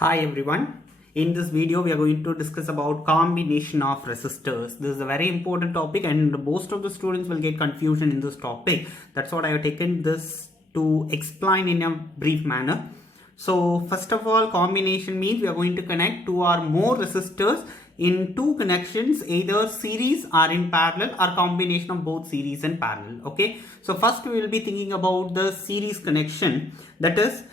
Hi everyone. In this video we are going to discuss about combination of resistors. This is a very important topic and most of the students will get confusion in this topic. That's what I have taken this to explain in a brief manner. So first of all, combination means we are going to connect two or more resistors in two connections, either series or in parallel or combination of both series and parallel. Okay. So first we will be thinking about the series connection. That is,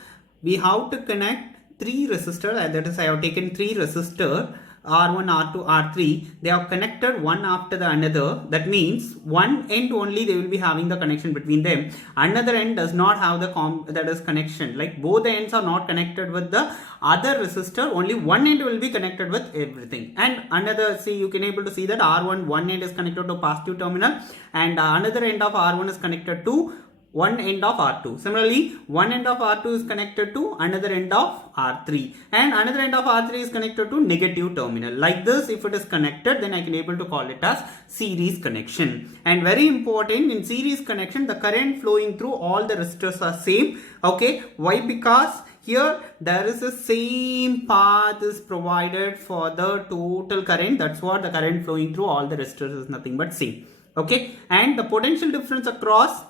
we have to connect three resistors, that is I have taken three resistors R1, R2, R3. They are connected one after the another. That means one end only they will be having the connection between them. Another end does not have the connection. Like both the ends are not connected with the other resistor. Only one end will be connected with everything. And another, see, you can able to see that R1 one end is connected to positive terminal and another end of R1 is connected to one end of R2. Similarly, one end of R2 is connected to another end of R3 and another end of R3 is connected to negative terminal. Like this, if it is connected, then I can able to call it as series connection. And very important, in series connection, the current flowing through all the resistors are same. Okay, why? Because here there is a same path is provided for the total current. That's what the current flowing through all the resistors is nothing but same. Okay, and the potential difference across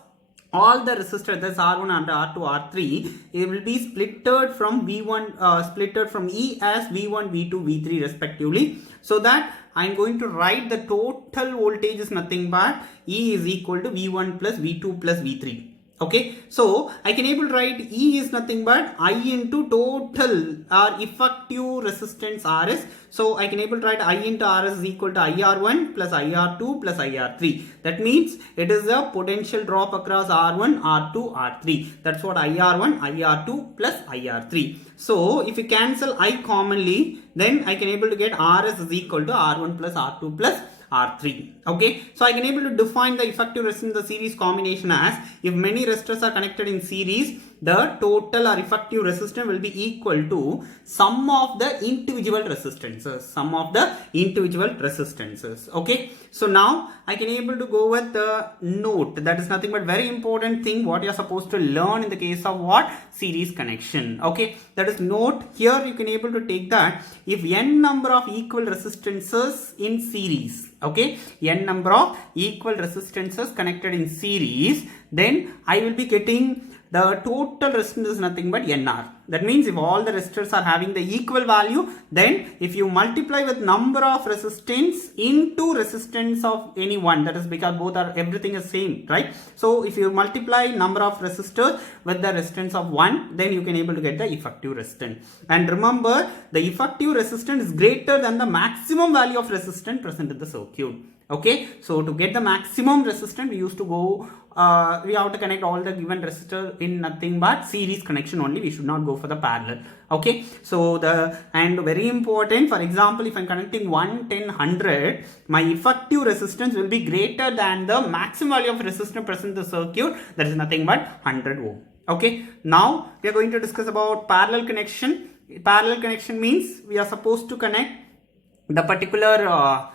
all the resistors, that's R1 and R2, R3, it will be splitted from splitted from E as V1, V2, V3 respectively. So that I am going to write the total voltage is nothing but E is equal to V1 plus V2 plus V3. Okay, so I can able to write E is nothing but I into total or effective resistance RS. So I can able to write I into RS is equal to IR1 plus IR2 plus IR3. That means it is a potential drop across R1, R2, R3. That's what IR1, IR2 plus IR3. So if you cancel I commonly, then I can able to get RS is equal to R1 plus R2 plus R3. Okay, so I can able to define the effective resistance in the series combination as if many resistors are connected in series, the total or effective resistance will be equal to sum of the individual resistances. Okay, so now I can able to go with the note. That is nothing but very important thing what you are supposed to learn in the case of what? Series connection. Okay, that is note. Here you can able to take that if n number of equal resistances in series. Okay, n number of equal resistances connected in series, then I will be getting the total resistance is nothing but NR. That means if all the resistors are having the equal value, then if you multiply with number of resistance into resistance of any one, that is because both are everything is same, right? So if you multiply number of resistors with the resistance of 1, then you can able to get the effective resistance. And remember, the effective resistance is greater than the maximum value of resistance present in the circuit. Okay, so to get the maximum resistance, we used to go we have to connect all the given resistor in nothing but series connection only. We should not go for the parallel. Okay, so and very important, for example, if I'm connecting 1, 10, 100, my effective resistance will be greater than the maximum value of resistance present in the circuit, that is nothing but 100 ohm. Okay, now we are going to discuss about parallel connection. Parallel connection means we are supposed to connect the particular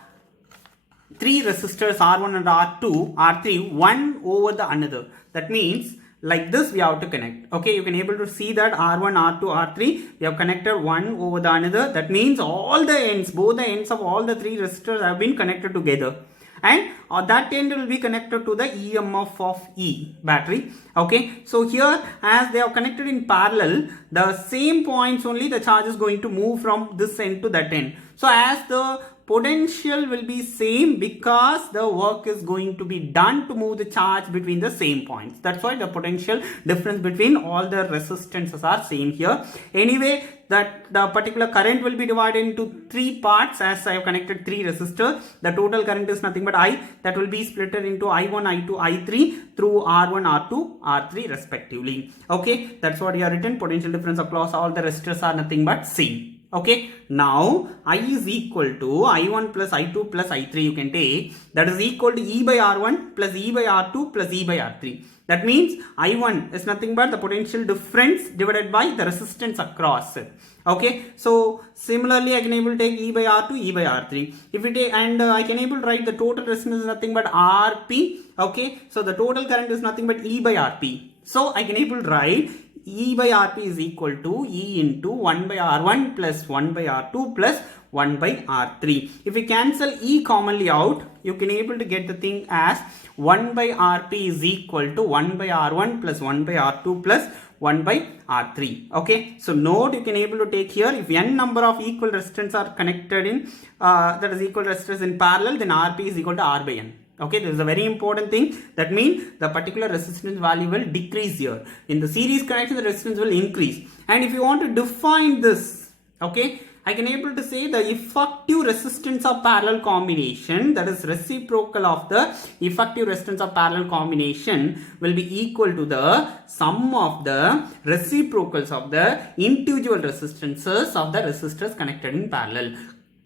three resistors R1 and R3 one over the another. That means like this we have to connect. Okay, you can able to see that R1, R2, R3 we have connected one over the another. That means all the ends, both the ends of all the three resistors have been connected together, and that end will be connected to the EMF of E battery. Okay, so here as they are connected in parallel, the same points only the charge is going to move from this end to that end. So as the potential will be same because the work is going to be done to move the charge between the same points. That's why the potential difference between all the resistances are same here. Anyway, that the particular current will be divided into three parts as I have connected three resistors. The total current is nothing but I, that will be split into I1, I2, I3 through R1, R2, R3 respectively. Okay, that's what you have written. Potential difference across all the resistors are nothing but same. Okay, now I is equal to I1 plus I2 plus I3 you can take, that is equal to E by R1 plus E by R2 plus E by R3. That means I1 is nothing but the potential difference divided by the resistance across it. Okay, so similarly I can able to take E by R2, E by R3. If we take, and I can able to write the total resistance is nothing but RP. Okay, so the total current is nothing but E by RP. So I can able to write E by Rp is equal to E into 1 by R1 plus 1 by R2 plus 1 by R3. If we cancel E commonly out, you can able to get the thing as 1 by Rp is equal to 1 by R1 plus 1 by R2 plus 1 by R3. Okay, so note you can able to take here, if n number of equal resistors are connected in that is equal resistors in parallel, then Rp is equal to R by n. Okay, this is a very important thing. That means the particular resistance value will decrease here. In the series connection, the resistance will increase. And if you want to define this, okay, I can able to say the effective resistance of parallel combination, that is reciprocal of the effective resistance of parallel combination, will be equal to the sum of the reciprocals of the individual resistances of the resistors connected in parallel.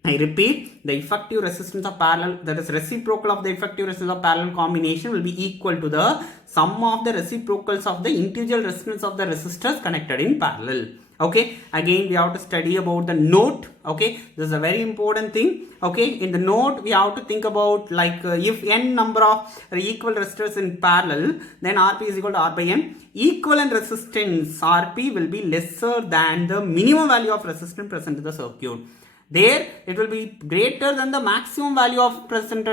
I repeat, the effective resistance of parallel, that is reciprocal of the effective resistance of parallel combination, will be equal to the sum of the reciprocals of the individual resistance of the resistors connected in parallel. Okay, again we have to study about the note. Okay, this is a very important thing. Okay, in the note we have to think about like if n number of equal resistors in parallel, then Rp is equal to R by n. Equivalent resistance Rp will be lesser than the minimum value of resistance present in the circuit. There it will be greater than the maximum value of resistance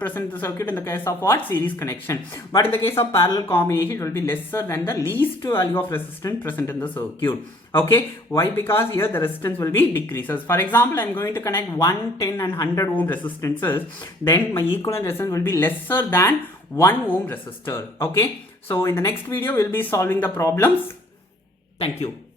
present in the circuit in the case of what? Series connection. But in the case of parallel combination, it will be lesser than the least value of resistance present in the circuit. Okay, why? Because here the resistance will be decreases. For example, I am going to connect 1, 10 and 100 ohm resistances. Then my equivalent resistance will be lesser than 1 ohm resistor. Okay, so in the next video we will be solving the problems. Thank you.